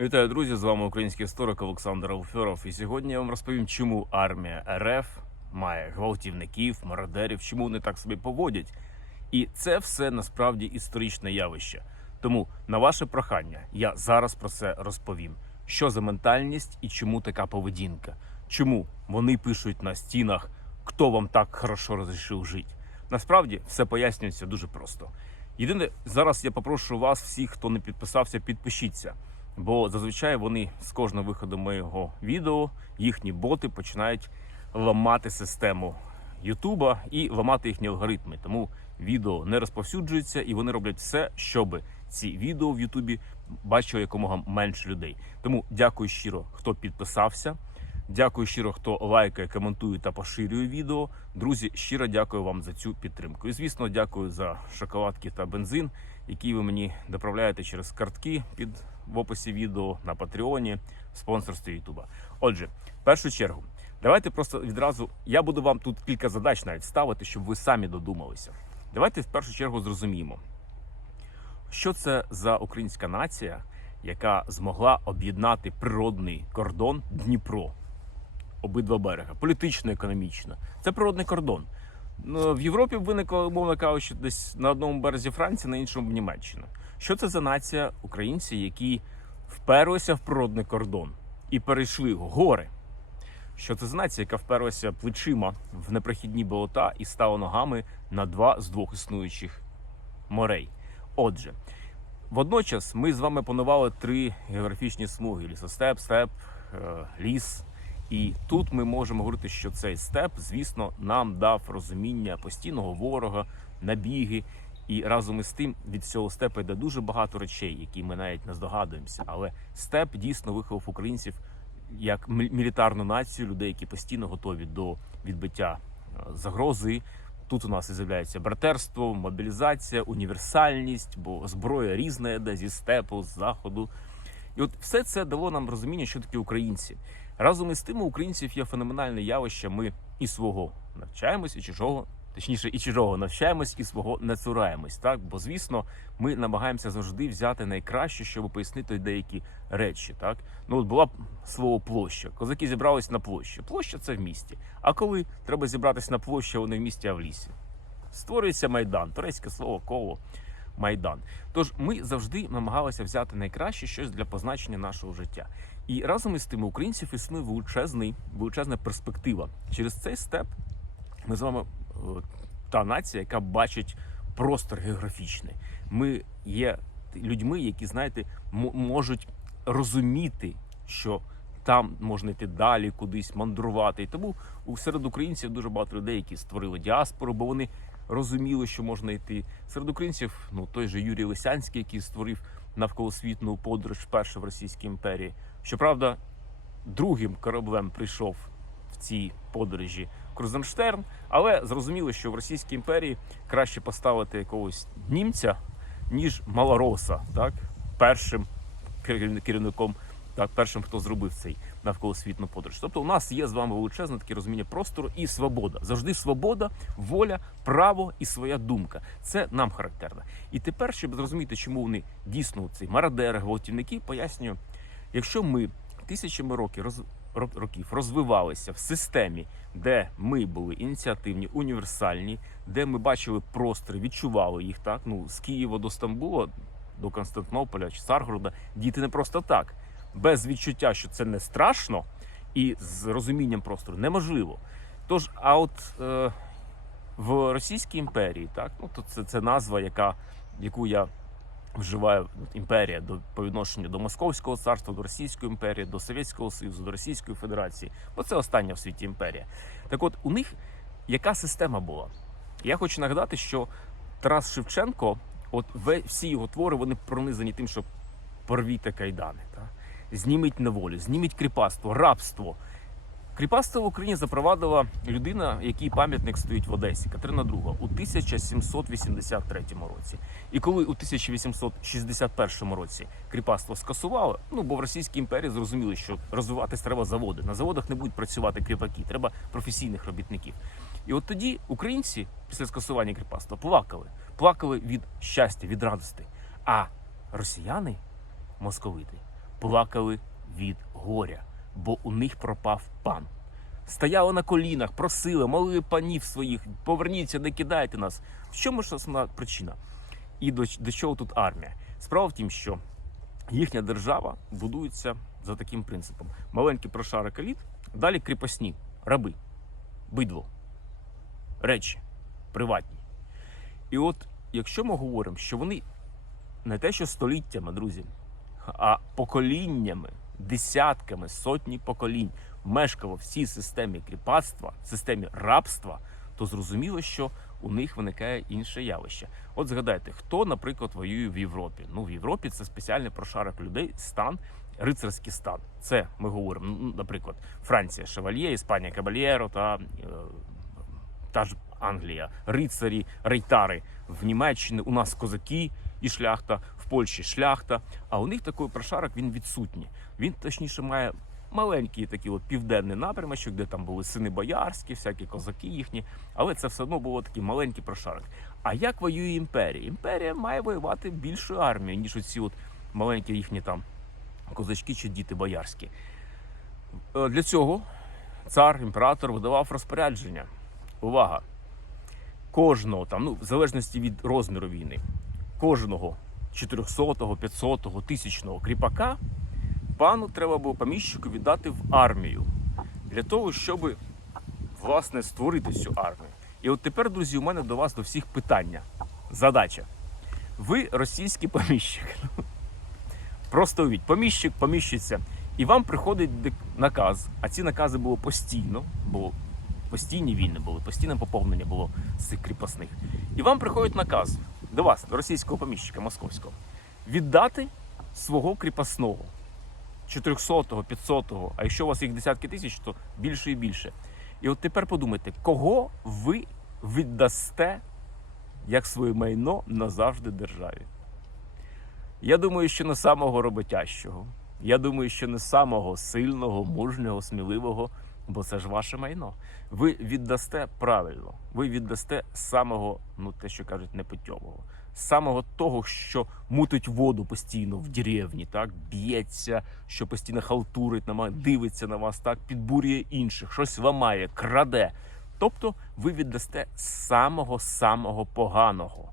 Вітаю, друзі! З вами український історик Олександр Алферов. І сьогодні я вам розповім, чому армія РФ має гвалтівників, мародерів, чому вони так собі поводять. І це все насправді історичне явище. Тому на ваше прохання я зараз про це розповім. Що за ментальність і чому така поведінка? Чому вони пишуть на стінах, хто вам так хорошо розрішив жити? Насправді все пояснюється дуже просто. Єдине, зараз я попрошу вас, всіх, хто не підписався, підпишіться бо зазвичай вони з кожного виходу моєго відео, їхні боти починають ламати систему Ютуба і ламати їхні алгоритми. Тому відео не розповсюджується і вони роблять все, щоби. Ці відео в Ютубі бачили якомога менше людей. Тому дякую щиро, хто підписався. Дякую щиро, хто лайкає, коментує та поширює відео. Друзі, щиро дякую вам за цю підтримку. І звісно, дякую за шоколадки та бензин, які ви мені доправляєте через картки під в описі відео на Патреоні, в спонсорстві Ютуба. Отже, в першу чергу, давайте просто відразу я буду вам тут кілька задач навіть ставити, щоб ви самі додумалися. Давайте в першу чергу зрозуміємо, що це за українська нація, яка змогла об'єднати природний кордон Дніпро. Обидва берега, політично, економічно. Це природний кордон. Ну, в Європі виникло, умовно кажучи, десь на одному березі Франції, на іншому Німеччина. Що це за нація українці, які вперлися в природний кордон і перейшли гори? Що це за нація, яка вперлася плечима в непрохідні болота і стала ногами на два з двох існуючих морей? Отже, водночас ми з вами панували три географічні смуги: лісостеп, степ, е, ліс і тут ми можемо говорити, що цей степ, звісно, нам дав розуміння постійного ворога, набіги. І разом із тим від цього степу йде дуже багато речей, які ми навіть не здогадуємося. Але степ дійсно виховав українців як мілітарну націю, людей, які постійно готові до відбиття е, загрози. Тут у нас і з'являється братерство, мобілізація, універсальність, бо зброя різна йде зі степу, з заходу. І от все це дало нам розуміння, що такі українці. Разом із тим, у українців є феноменальне явище. Ми і свого навчаємось, і чужого, точніше, і чужого навчаємось, і свого не цураємось. Так, бо звісно, ми намагаємося завжди взяти найкраще, щоб пояснити деякі речі. Так, ну от була слово площа. Козаки зібрались на площі. Площа це в місті. А коли треба зібратися на площу, вони в місті, а в лісі. Створюється майдан, турецьке слово коло. Майдан, тож ми завжди намагалися взяти найкраще щось для позначення нашого життя. І разом із тим у українців існує величезний, величезна перспектива. Через цей степ ми з вами е, та нація, яка бачить простор географічний. Ми є людьми, які, знаєте, можуть розуміти, що там можна йти далі, кудись мандрувати. І тому серед українців дуже багато людей, які створили діаспору, бо вони розуміли, що можна йти. Серед українців, ну той же Юрій Лисянський, який створив навколосвітну подорож вперше в Російській імперії. Щоправда, другим кораблем прийшов в цій подорожі Крузенштерн, але зрозуміло, що в Російській імперії краще поставити якогось німця, ніж малороса, так першим керівником. Так, першим, хто зробив цей навколосвітну подорож. Тобто, у нас є з вами величезне таке розуміння простору і свобода. Завжди свобода, воля, право і своя думка. Це нам характерно. І тепер, щоб зрозуміти, чому вони дійсно цей марадери, гвалтівники, пояснюю Якщо ми тисячами років роз... років розвивалися в системі, де ми були ініціативні, універсальні, де ми бачили простори, відчували їх так. Ну з Києва до Стамбула, до Константинополя чи Саргорода, діти не просто так, без відчуття, що це не страшно, і з розумінням простору неможливо. Тож, а от е, в Російській імперії, так ну то це це назва, яка яку я вживає імперія до по відношенню до Московського царства, до Російської імперії, до Совєтського Союзу, до Російської Федерації, бо це остання в світі імперія. Так, от у них яка система була? Я хочу нагадати, що Тарас Шевченко, от всі його твори, вони пронизані тим, що порвіте кайдани, та зніміть неволю, зніміть кріпацтво, рабство. Кріпацтво в Україні запровадила людина, якій пам'ятник стоїть в Одесі, Катерина II, у 1783 році. І коли у 1861 році кріпацтво скасували, ну бо в Російській імперії зрозуміли, що розвиватись треба заводи. На заводах не будуть працювати кріпаки, треба професійних робітників. І от тоді українці після скасування кріпацтва плакали, плакали від щастя, від радости. А росіяни московити плакали від горя бо у них пропав пан. Стояли на колінах, просили, молили панів своїх, поверніться, не кидайте нас. В чому ж основна причина? І до, до чого тут армія? Справа в тім, що їхня держава будується за таким принципом: маленькі прошари каліт, далі кріпосні, раби, бидло, речі, приватні. І от якщо ми говоримо, що вони не те, що століттями, друзі, а поколіннями десятками сотні поколінь мешкало в цій системі кріпацтва, системі рабства, то зрозуміло, що у них виникає інше явище. От згадайте, хто, наприклад, воює в Європі. Ну, в Європі це спеціальний прошарок людей, стан, рицарський стан. Це ми говоримо, ну, наприклад, Франція Шевальє, Іспанія Кабальєро та е, та ж Англія, рицарі, рейтари в Німеччині. У нас козаки і шляхта, в Польщі шляхта. А у них такий прошарок він відсутній. Він точніше має маленький такий от південний напрямочок, де там були сини боярські, всякі козаки їхні. Але це все одно було такий маленький прошарок. А як воює імперія? Імперія має воювати більшою армією, ніж оці от маленькі їхні там козачки чи діти боярські. Е, для цього цар, імператор видавав розпорядження. Увага! Кожного там, ну в залежності від розміру війни, кожного 400-го, 500-го, 1000-го кріпака пану треба було поміщику віддати в армію для того, щоб власне створити цю армію. І от тепер, друзі, у мене до вас до всіх питання. Задача. Ви російський поміщик. Просто увіть, поміщик, поміщиться. І вам приходить наказ, а ці накази було постійно, бо постійні війни були, постійне поповнення було з цих кріпосних. І вам приходить наказ до вас, до російського поміщика московського, віддати свого кріпосного 400-го, 500-го, а якщо у вас їх десятки тисяч, то більше і більше. І от тепер подумайте, кого ви віддасте як своє майно назавжди державі? Я думаю, що не самого роботящого. Я думаю, що не самого сильного, мужнього, сміливого, бо це ж ваше майно. Ви віддасте правильно, ви віддасте самого, ну те, що кажуть, непутьового, самого того, що мутить воду постійно в деревні, так б'ється, що постійно халтурить на дивиться на вас, так підбурює інших, щось ламає, краде. Тобто ви віддасте самого самого поганого.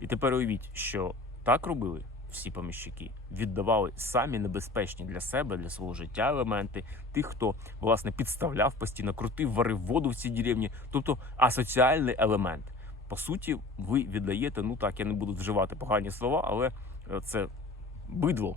І тепер уявіть, що так робили всі поміщики віддавали самі небезпечні для себе, для свого життя елементи, тих, хто власне підставляв постійно, крутив, варив воду в цій деревні, тобто асоціальний елемент. По суті, ви віддаєте, ну так я не буду вживати погані слова, але е, це бидло.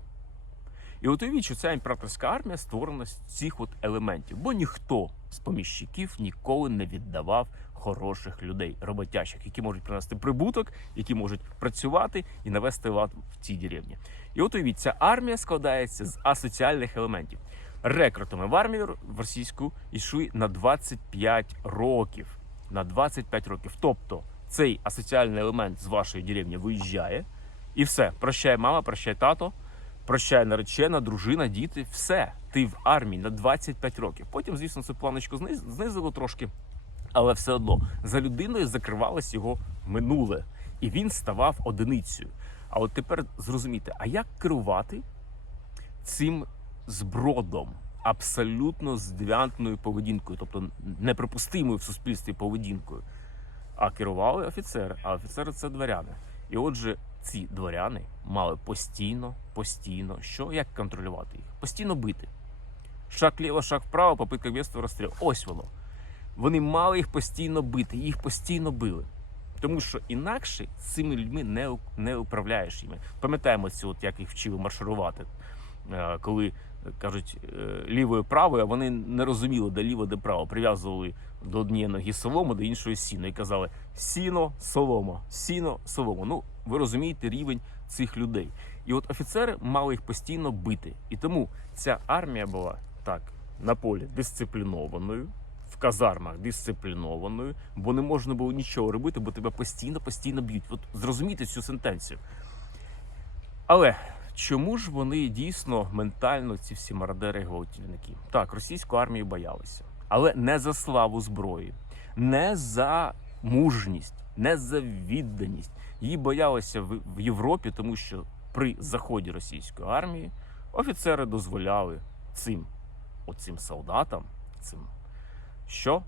І от уявіть, ця імператорська армія створена з цих от елементів, бо ніхто з поміщиків ніколи не віддавав хороших людей, роботящих, які можуть принести прибуток, які можуть працювати і навести лад в цій деревні. І от уявіть, ця армія складається з асоціальних елементів. Рекрутами в армію в російську йшли на 25 років. На 25 років. Тобто цей асоціальний елемент з вашої деревні виїжджає і все. Прощає, мама, прощай, тато. Прощай, наречена, дружина, діти, все. Ти в армії на 25 років. Потім, звісно, цю планочку знизило трошки, але все одно за людиною закривалось його минуле, і він ставав одиницею. А от тепер зрозумійте, а як керувати цим збродом? Абсолютно з здвянтною поведінкою, тобто неприпустимою в суспільстві поведінкою. А керували офіцери, а офіцер це дворяни. І отже, ці дворяни мали постійно, постійно, що як контролювати їх? Постійно бити. Шаг ліво, шаг вправо, попитка вбивства, розстріл. Ось воно. Вони мали їх постійно бити, їх постійно били. Тому що інакше цими людьми не не управляєш їми. Пам'ятаємо цю, от як їх вчили марширувати, е, коли кажуть, е, лівою правою, а вони не розуміли, де ліво, де право. Прив'язували до однієї ноги солому, до іншої сіно. І казали сіно, соломо, сіно, соломо. Ну, ви розумієте рівень цих людей. І от офіцери мали їх постійно бити. І тому ця армія була так на полі дисциплінованою. В казармах дисциплінованою, бо не можна було нічого робити, бо тебе постійно-постійно б'ють. От зрозумійте цю сентенцію. Але Чому ж вони дійсно ментально ці всі мародери готівники? Так, російську армію боялися, але не за славу зброї, не за мужність, не за відданість. Її боялися в Європі, тому що при заході російської армії офіцери дозволяли цим оцим солдатам, цим що?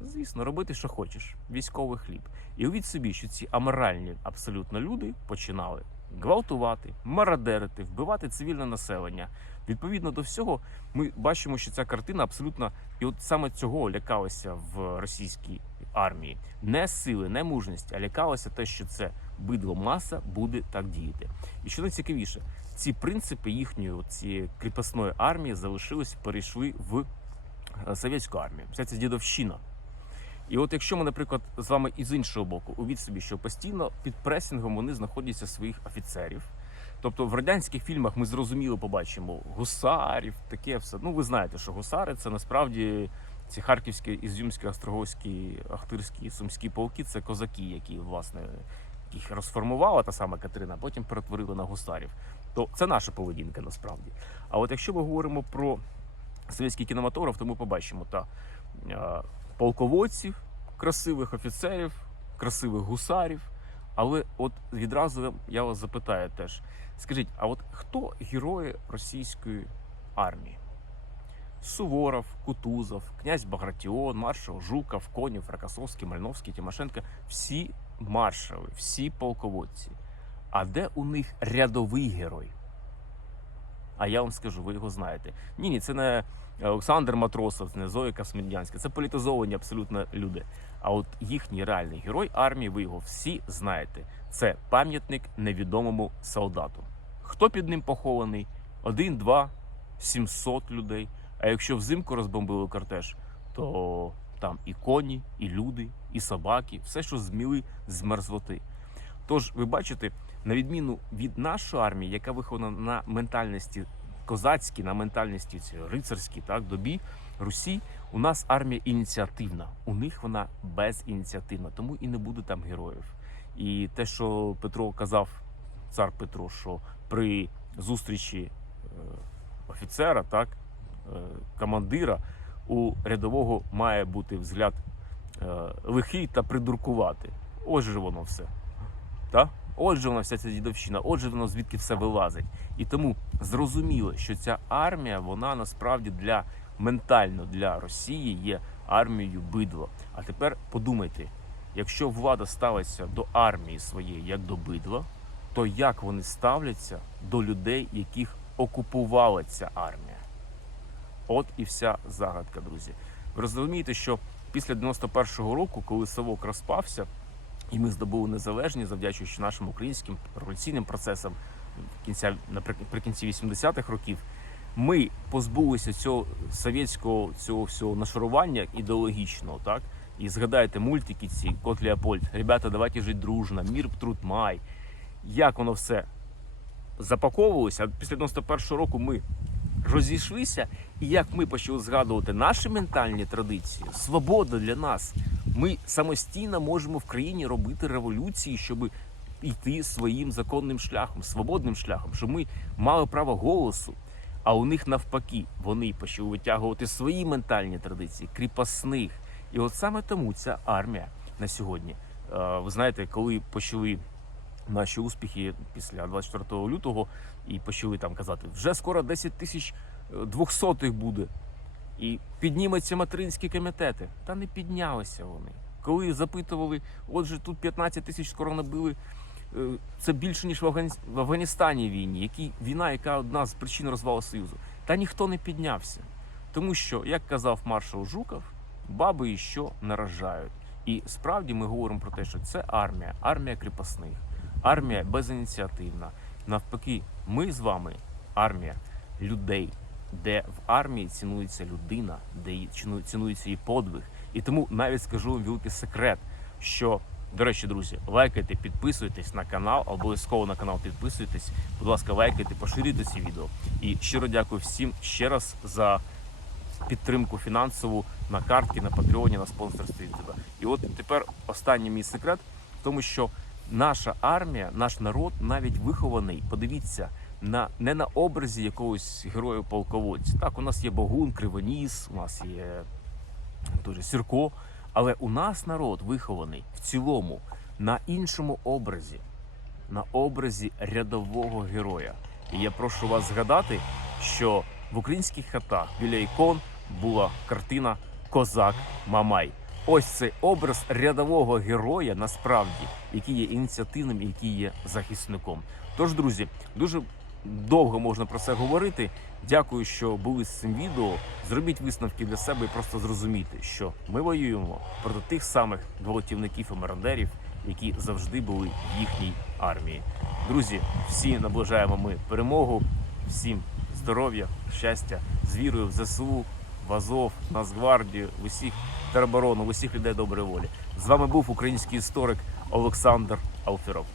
Звісно, робити, що хочеш, військовий хліб. І увіть собі, що ці аморальні абсолютно люди починали гвалтувати, мародерити, вбивати цивільне населення. Відповідно до всього, ми бачимо, що ця картина абсолютно і от саме цього лякалася в російській армії. Не сили, не мужність, а лякалося те, що це бидло маса буде так діяти. І що найцікавіше, ці принципи їхньої цієї кріпосної армії залишились, перейшли в е, совєтську армію. Вся ця дідовщина. І от якщо ми, наприклад, з вами із іншого боку, увіть собі, що постійно під пресінгом вони знаходяться своїх офіцерів. Тобто в радянських фільмах ми зрозуміло побачимо гусарів, таке все. Ну, ви знаєте, що гусари це насправді ці харківські, ізюмські, астроговські Ахтирські, Сумські полки це козаки, які власне їх розформувала та сама Катерина, потім перетворила на гусарів. То це наша поведінка насправді. А от якщо ми говоримо про совєтський кінематограф, то ми побачимо та. Е, полководців, красивих офіцерів, красивих гусарів. Але от відразу я вас запитаю теж: скажіть, а от хто герої російської армії? Суворов, Кутузов, князь Багратіон, маршал Жуков, Конів, Ракасовський, Мальновський, Тимошенко всі маршали, всі полководці. А де у них рядовий герой? А я вам скажу, ви його знаєте. Ні, ні, це не Олександр Матросов, не Зоя Касмедянська. Це політизовані абсолютно люди. А от їхній реальний герой армії, ви його всі знаєте. Це пам'ятник невідомому солдату. Хто під ним похований? Один, два, сімсот людей. А якщо взимку розбомбили кортеж, то там і коні, і люди, і собаки, все, що зміли з мерзлоти. Тож ви бачите, на відміну від нашої армії, яка вихована на ментальності козацькі, на ментальності ці рицарські, так добі Русі. У нас армія ініціативна. У них вона безініціативна, тому і не буде там героїв. І те, що Петро казав, цар Петро, що при зустрічі е, офіцера, так е, командира, у рядового має бути взгляд е, лихий та придуркувати. Ось же воно все. Так? Отже, вона вся ця дідовщина, отже, воно звідки все вилазить. І тому зрозуміло, що ця армія, вона насправді для ментально для Росії є армією бидло. А тепер подумайте: якщо влада ставиться до армії своєї як до бидла, то як вони ставляться до людей, яких окупувала ця армія? От і вся загадка, друзі. Ви розумієте, що після 91-го року, коли Савок розпався. І ми здобули незалежність, завдячуючи нашим українським революційним процесам кінця наприкінці 80-х років. Ми позбулися цього совєтського цього всього нашарування ідеологічного, так і згадайте мультики ці Кот Леопольд, ребята, давайте жити дружно, мір труд май. Як воно все запаковувалося? Після 91-го року ми розійшлися, і як ми почали згадувати наші ментальні традиції, свобода для нас. Ми самостійно можемо в країні робити революції, щоб йти своїм законним шляхом, свободним шляхом, щоб ми мали право голосу. А у них навпаки вони почали витягувати свої ментальні традиції, кріпосних. І от саме тому ця армія на сьогодні. Е, ви знаєте, коли почали наші успіхи після 24 лютого і почали там казати, вже скоро 10 тисяч е, двохсотих буде. І підніметься материнські комітети. Та не піднялися вони. Коли запитували, отже, тут 15 тисяч скоро набили. Е, це більше ніж в Афганістані війні, які війна, яка одна з причин розвалу Союзу. Та ніхто не піднявся. Тому що, як казав маршал Жуков, баби і що наражають, І справді ми говоримо про те, що це армія, армія кріпосних, армія безініціативна. Навпаки, ми з вами армія людей де в армії цінується людина, де цінується її подвиг. І тому навіть скажу вам великий секрет, що до речі, друзі, лайкайте, підписуйтесь на канал, обов'язково на канал підписуйтесь. Будь ласка, лайкайте, поширюйте ці відео. І щиро дякую всім ще раз за підтримку фінансову на картки, на патреоні, на спонсорстві. І от тепер останній мій секрет в тому, що наша армія, наш народ навіть вихований. Подивіться на не на образі якогось героя полководця. Так, у нас є Богун, Кривоніс, у нас є е, дуже Сірко, але у нас народ вихований в цілому на іншому образі, на образі рядового героя. І я прошу вас згадати, що в українських хатах біля ікон була картина Козак Мамай. Ось цей образ рядового героя насправді, який є ініціативним, і який є захисником. Тож, друзі, дуже довго можна про це говорити. Дякую, що були з цим відео. Зробіть висновки для себе і просто зрозумійте, що ми воюємо проти тих самих дволотівників і мародерів, які завжди були в їхній армії. Друзі, всі наближаємо ми перемогу, всім здоров'я, щастя, з вірою в ЗСУ, в Азов, Нацгвардію, в усіх тероборону, в усіх людей доброї волі. З вами був український історик Олександр Алфіров.